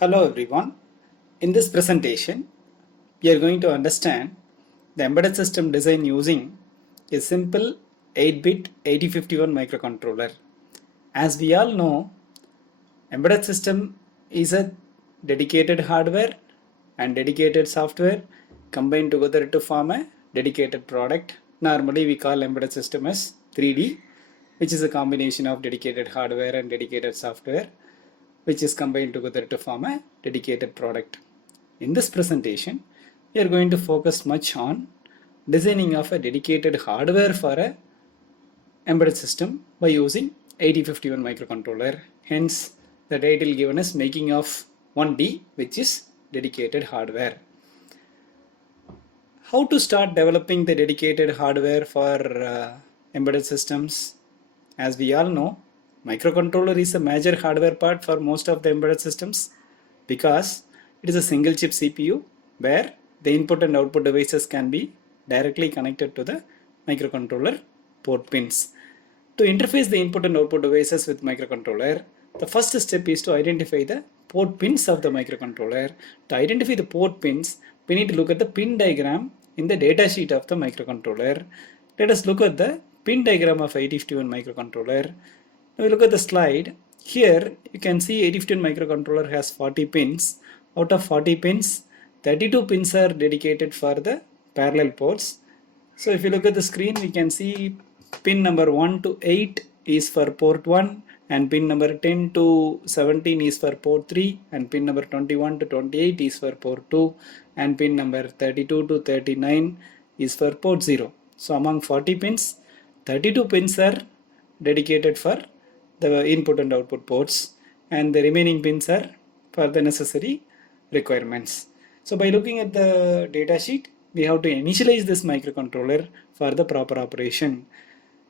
Hello everyone. In this presentation, we are going to understand the embedded system design using a simple 8-bit 8051 microcontroller. As we all know, embedded system is a dedicated hardware and dedicated software combined together to form a dedicated product. Normally we call embedded system as 3D, which is a combination of dedicated hardware and dedicated software, which is combined together to form a dedicated product. In this presentation, we are going to focus much on designing of a dedicated hardware for a embedded system by using 8051 microcontroller. Hence, the title given is making of 1D, which is dedicated hardware. How to start developing the dedicated hardware for embedded systems? As we all know, microcontroller is a major hardware part for most of the embedded systems because it is a single chip CPU where the input and output devices can be directly connected to the microcontroller port pins. To interface the input and output devices with microcontroller, the first step is to identify the port pins of the microcontroller. To identify the port pins, we need to look at the pin diagram in the datasheet of the microcontroller. Let us look at the pin diagram of 8051 microcontroller. Now we look at the slide. Here you can see 8051 microcontroller has 40 pins. Out of 40 pins, 32 pins are dedicated for the parallel ports. So if you look at the screen, we can see pin number 1 to 8 is for port 1 and pin number 10 to 17 is for port 3 and pin number 21 to 28 is for port 2 and pin number 32 to 39 is for port 0. So among 40 pins, 32 pins are dedicated for the input and output ports and the remaining pins are for the necessary requirements. So by looking at the datasheet, we have to initialize this microcontroller for the proper operation.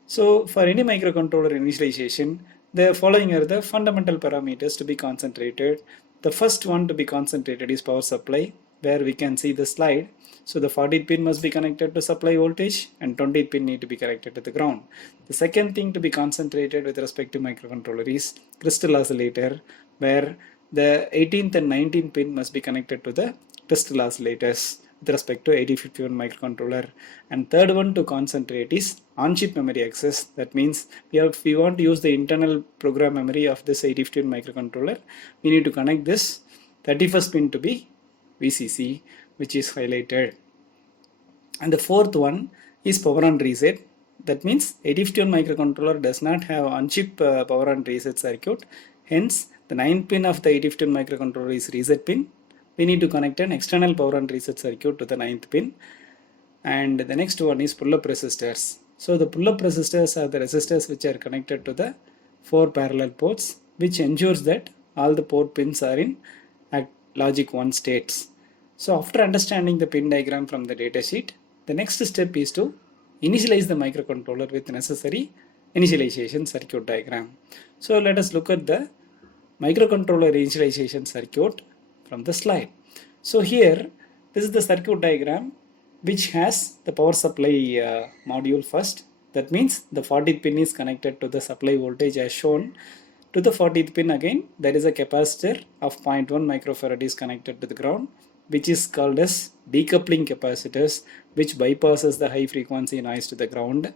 So for any microcontroller initialization, the following are the fundamental parameters to be concentrated. The first one to be concentrated is power supply, where we can see the slide. So the 40th pin must be connected to supply voltage and 20th pin need to be connected to the ground. The second thing to be concentrated with respect to microcontroller is crystal oscillator, where the 18th and 19th pin must be connected to the crystal oscillators with respect to 8051 microcontroller. And third one to concentrate is on-chip memory access. That means if we want to use the internal program memory of this 8051 microcontroller, we need to connect this 31st pin to be VCC, which is highlighted. And the fourth one is power on reset. That means 8051 microcontroller does not have on-chip power on reset circuit. Hence, the 9th pin of the 8051 microcontroller is reset pin. We need to connect an external power on reset circuit to the 9th pin. And the next one is pull-up resistors. So the pull-up resistors are the resistors which are connected to the 4 parallel ports, which ensures that all the port pins are in logic 1 states. So after understanding the pin diagram from the datasheet, the next step is to initialize the microcontroller with necessary initialization circuit diagram. So let us look at the microcontroller initialization circuit from the slide. So here, this is the circuit diagram which has the power supply module first. That means the 40th pin is connected to the supply voltage as shown. To the 40th pin again, there is a capacitor of 0.1 microfarad is connected to the ground, which is called as decoupling capacitors, which bypasses the high frequency noise to the ground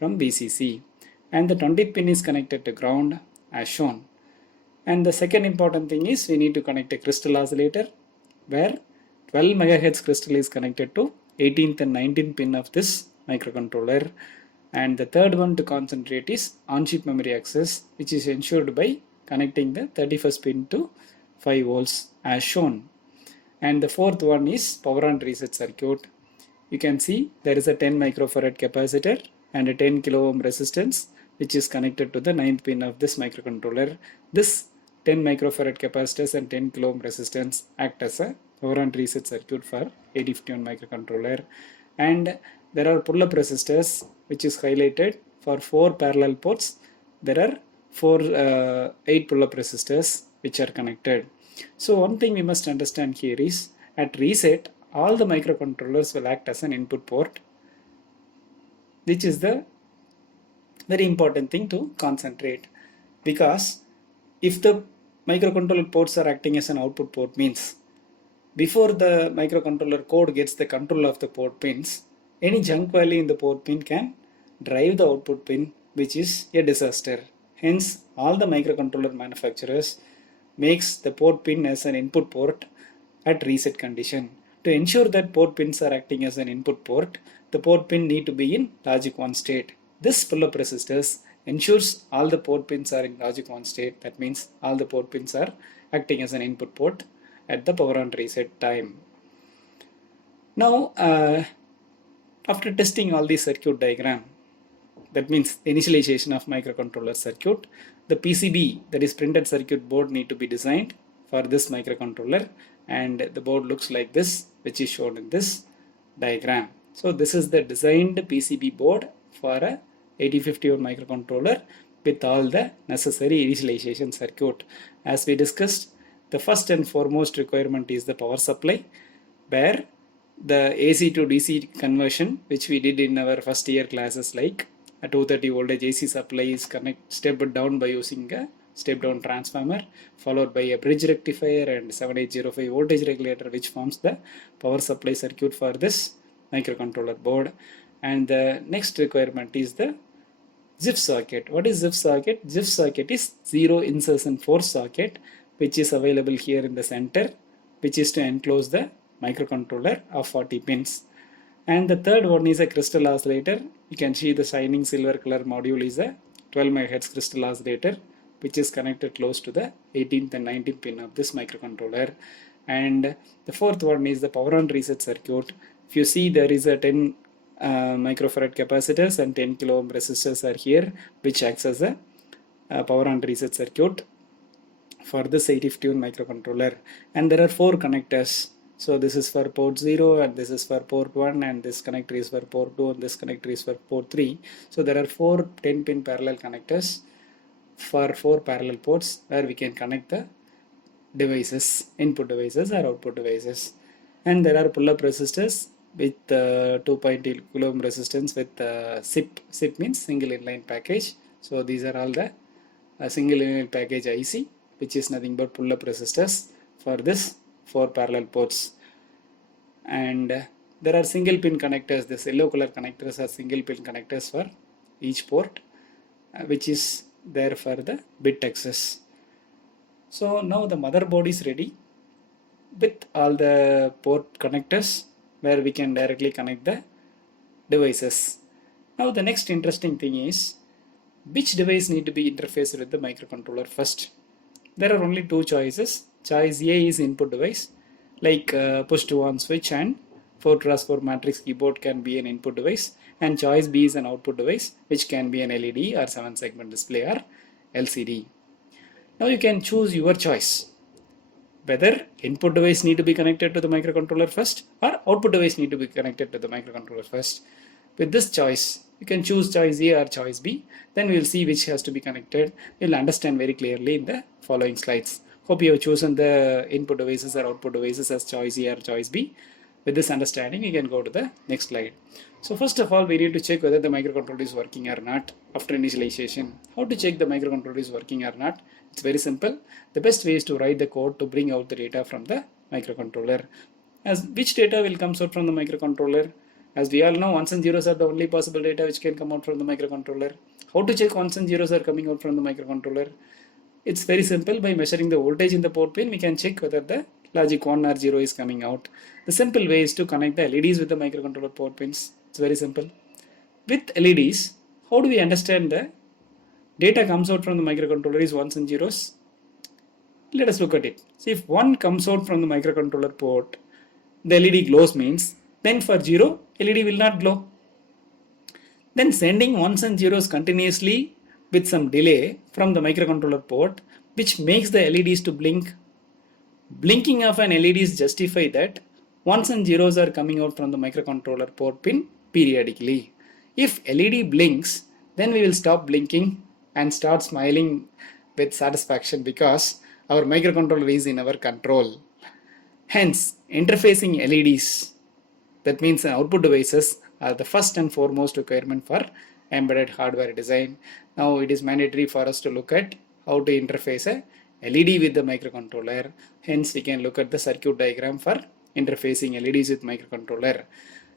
from VCC. And the 20th pin is connected to ground as shown. And the second important thing is we need to connect a crystal oscillator where 12 MHz crystal is connected to 18th and 19th pin of this microcontroller. And the third one to concentrate is on-chip memory access, which is ensured by connecting the 31st pin to 5 volts as shown. And the fourth one is power on reset circuit. You can see there is a 10 microfarad capacitor and a 10 kilo ohm resistance which is connected to the 9th pin of this microcontroller. This 10 microfarad capacitors and 10 kilo ohm resistance act as a power on reset circuit for 8051 microcontroller. And there are pull-up resistors which is highlighted for 4 parallel ports. There are 8 pull-up resistors which are connected. So one thing we must understand here is at reset, all the microcontrollers will act as an input port, which is the very important thing to concentrate, because if the microcontroller ports are acting as an output port means before the microcontroller code gets the control of the port pins, any junk value in the port pin can drive the output pin, which is a disaster. Hence, all the microcontroller manufacturers makes the port pin as an input port at reset condition. To ensure that port pins are acting as an input port, the port pin need to be in logic 1 state. This pull-up resistors ensures all the port pins are in logic 1 state. That means all the port pins are acting as an input port at the power on reset time. Now, after testing all these circuit diagram, that means the initialization of microcontroller circuit, the PCB, that is printed circuit board, need to be designed for this microcontroller, and the board looks like this, which is shown in this diagram. So this is the designed PCB board for a 8051 microcontroller with all the necessary initialization circuit. As we discussed, the first and foremost requirement is the power supply, where the AC to DC conversion, which we did in our first year classes, like a 230 voltage AC supply is stepped down by using a step down transformer, followed by a bridge rectifier and 7805 voltage regulator, which forms the power supply circuit for this microcontroller board. And the next requirement is the ZIF socket. What is ZIF socket? ZIF socket is zero insertion force socket, which is available here in the center, which is to enclose the microcontroller of 40 pins. And the third one is a crystal oscillator. You can see the shining silver color module is a 12 MHz crystal oscillator, which is connected close to the 18th and 19th pin of this microcontroller. And the fourth one is the power on reset circuit. If you see, there is a 10 microfarad capacitors and 10 kilo ohm resistors are here, which acts as a power on reset circuit for this 8051 microcontroller. And there are 4 connectors. So this is for port 0, and this is for port 1, and this connector is for port 2, and this connector is for port 3. So there are 4 10-pin parallel connectors for 4 parallel ports where we can connect the devices, input devices or output devices. And there are pull-up resistors with 2.8 kilo ohm resistance with SIP. SIP means single inline package. So these are all the single inline package IC, which is nothing but pull-up resistors for this 4 parallel ports. And there are single pin connectors. This yellow color connectors are single pin connectors for each port, which is there for the bit access. So now the motherboard is ready with all the port connectors where we can directly connect the devices. Now the next interesting thing is which device need to be interfaced with the microcontroller first. There are only 2 choices. Choice A is input device, like push to on switch and 4x4 matrix keyboard can be an input device, and choice B is an output device, which can be an LED or 7 segment display or LCD. Now you can choose your choice, whether input device need to be connected to the microcontroller first or output device need to be connected to the microcontroller first. With this choice, you can choose choice A or choice B. Then we will see which has to be connected. You will understand very clearly in the following slides. Hope you have chosen the input devices or output devices as choice A or choice B. With this understanding, you can go to the next slide. So first of all, we need to check whether the microcontroller is working or not after initialization. How to check the microcontroller is working or not? It's very simple. The best way is to write the code to bring out the data from the microcontroller. As which data will come out from the microcontroller? As we all know, 1s and 0s are the only possible data which can come out from the microcontroller. How to check 1s and 0s are coming out from the microcontroller? It's very simple. By measuring the voltage in the port pin, we can check whether the logic 1 or 0 is coming out. The simple way is to connect the LEDs with the microcontroller port pins. It's very simple. With LEDs, how do we understand the data comes out from the microcontroller is 1s and 0s? Let us look at it. See, if 1 comes out from the microcontroller port, the LED glows means, then for 0, LED will not glow. Then sending 1s and 0s continuously with some delay from the microcontroller port, which makes the LEDs to blink. Blinking of an LEDs justify that 1s and 0s are coming out from the microcontroller port pin periodically. If LED blinks, then we will stop blinking and start smiling with satisfaction because our microcontroller is in our control. Hence, interfacing LEDs, that means output devices, are the first and foremost requirement for embedded hardware design. Now it is mandatory for us to look at how to interface a LED with the microcontroller. Hence, we can look at the circuit diagram for interfacing LEDs with microcontroller.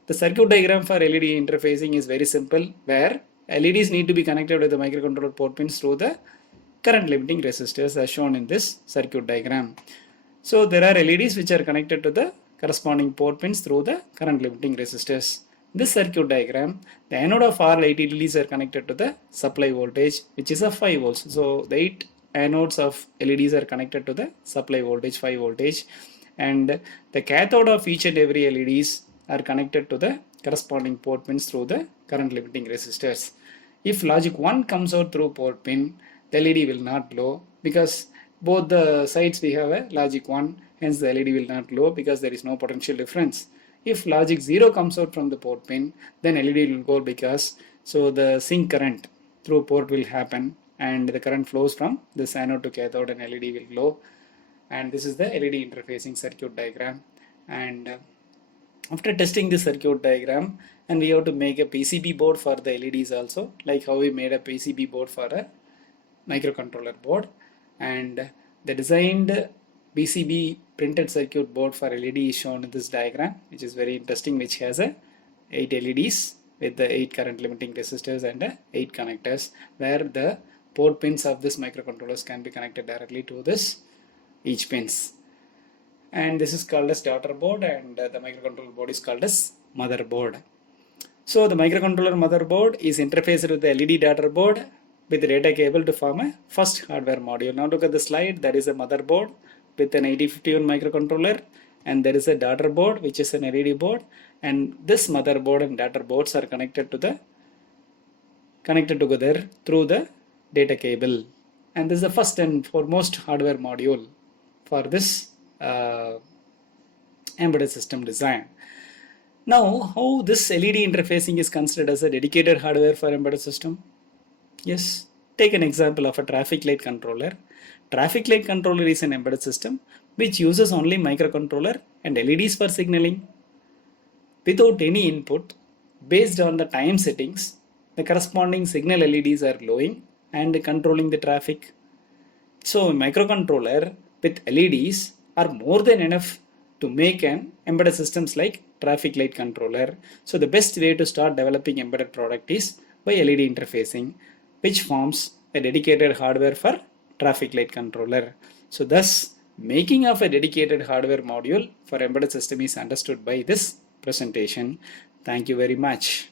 The circuit diagram for LED interfacing is very simple, where LEDs need to be connected with the microcontroller port pins through the current limiting resistors as shown in this circuit diagram. So there are LEDs which are connected to the corresponding port pins through the current limiting resistors. This circuit diagram, the anode of all 8 LEDs are connected to the supply voltage, which is a 5 volts. So the 8 anodes of LEDs are connected to the supply voltage 5 voltage, and the cathode of each and every LEDs are connected to the corresponding port pins through the current limiting resistors. If logic 1 comes out through port pin, the LED will not glow, because both the sides we have a logic 1, hence the LED will not glow because there is no potential difference. If logic 0 comes out from the port pin, then LED will go, because so the sink current through port will happen and the current flows from this anode to cathode and LED will glow. And this is the LED interfacing circuit diagram. And after testing this circuit diagram, and we have to make a PCB board for the LEDs also, like how we made a PCB board for a microcontroller board. And the designed PCB printed circuit board for LED is shown in this diagram, which is very interesting, which has a 8 LEDs with the 8 current limiting resistors and 8 connectors, where the port pins of this microcontrollers can be connected directly to this each pins. And this is called as daughter board, and the microcontroller board is called as motherboard. So the microcontroller motherboard is interfaced with the LED daughter board with the data cable to form a first hardware module. Now look at the slide. That is a motherboard with an 8051 microcontroller, and there is a daughter board which is an LED board, and this motherboard and daughter boards are connected together through the data cable. And this is the first and foremost hardware module for this embedded system design. Now, how this LED interfacing is considered as a dedicated hardware for embedded system? Yes, take an example of a traffic light controller. Traffic light controller is an embedded system which uses only microcontroller and LEDs for signaling. Without any input, based on the time settings, the corresponding signal LEDs are glowing and controlling the traffic. So, a microcontroller with LEDs are more than enough to make an embedded systems like traffic light controller. So, the best way to start developing embedded product is by LED interfacing, which forms a dedicated hardware for traffic light controller. So thus, making of a dedicated hardware module for embedded system is understood by this presentation. Thank you very much.